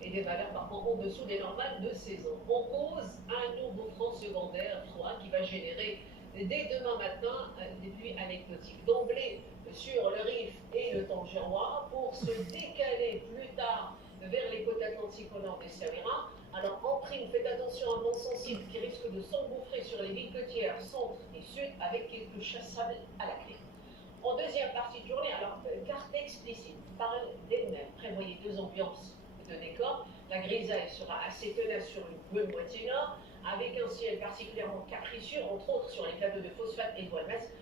et des valeurs parfois en dessous des normales de saison. On cause un nouveau front secondaire froid qui va générer dès demain matin des pluies anecdotiques. D'emblée sur le Rif et le Tangirois pour se décaler plus tard vers les côtes atlantiques au nord des Samira. Alors en prime, faites attention à un vent sensible qui risque de s'engouffrer sur les villes côtières centre et sud avec quelques chassables à la clé. En deuxième partie de journée, alors carte explicite parle d'elle-même. Prévoyez deux ambiances de décor. La grisaille sera assez tenace sur une bonne moitié nord, avec un ciel particulièrement capricieux, entre autres sur les plateaux de Phosphate et Doualmès,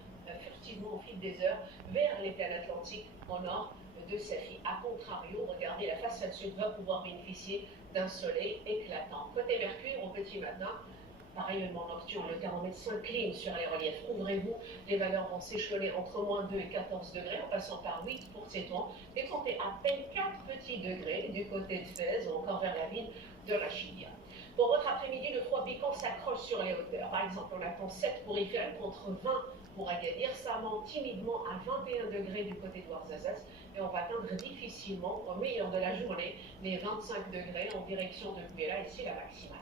furtivement au fil des heures, vers les plaines atlantiques au nord de Safi. A contrario, regardez, la façade sud va pouvoir bénéficier d'un soleil éclatant. Côté Mercure, au petit matin, pareillement nocturne, le thermomètre s'incline sur les reliefs. Ouvrez-vous, les valeurs vont s'échelonner entre moins 2 et 14 degrés, en passant par 8 pour Tétouan, et comptez à peine 4 petits degrés du côté de Fès ou encore vers la ville de Rachidia. Pour votre après-midi, le froid piquant s'accroche sur les hauteurs. Par exemple, on attend 7 pour Eiffel contre 20 pour Agadir. Ça monte timidement à 21 degrés du côté de Ouarzazate et on va atteindre difficilement, au meilleur de la journée, les 25 degrés en direction de Bouela, ici la maximale.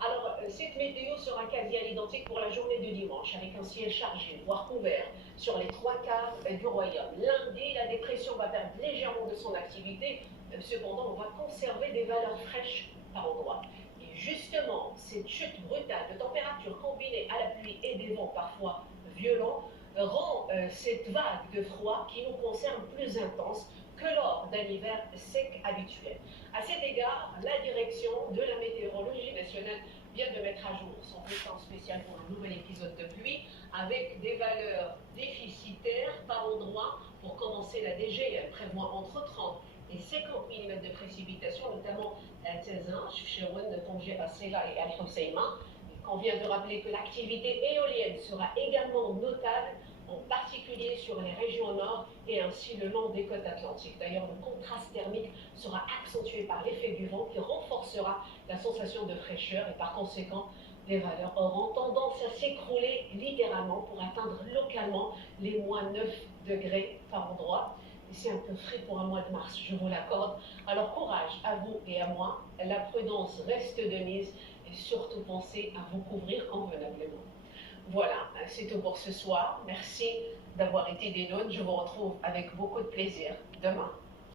Alors, cette météo sera quasi à l'identique pour la journée de dimanche, avec un ciel chargé, voire couvert, sur les 3/4 du royaume. Lundi, la dépression va perdre légèrement de son activité, cependant, on va conserver des valeurs fraîches par endroits. Et justement, cette chute brutale de température combinée à la pluie et des vents parfois violents rend cette vague de froid qui nous concerne plus intense que lors d'un hiver sec habituel. À cet égard, la direction de la météorologie nationale vient de mettre à jour son bulletin spécial pour un nouvel épisode de pluie avec des valeurs déficitaires par endroit. Pour commencer, la DG elle prévoit entre 30 et 50 mm de précipitations, notamment à Tezin, Chefchaouen, Tanger, Assela et Al-Husseima. Il convient de rappeler que l'activité éolienne sera également notable, en particulier sur les régions nord et ainsi le long des côtes atlantiques. D'ailleurs, le contraste thermique sera accentué par l'effet du vent qui renforcera la sensation de fraîcheur et par conséquent, les valeurs auront tendance à s'écrouler littéralement pour atteindre localement les moins 9 degrés par endroit. Et c'est un peu frais pour un mois de mars, je vous l'accorde. Alors courage à vous et à moi, la prudence reste de mise et surtout pensez à vous couvrir convenablement. Voilà, c'est tout pour ce soir. Merci d'avoir été des nôtres. Je vous retrouve avec beaucoup de plaisir demain.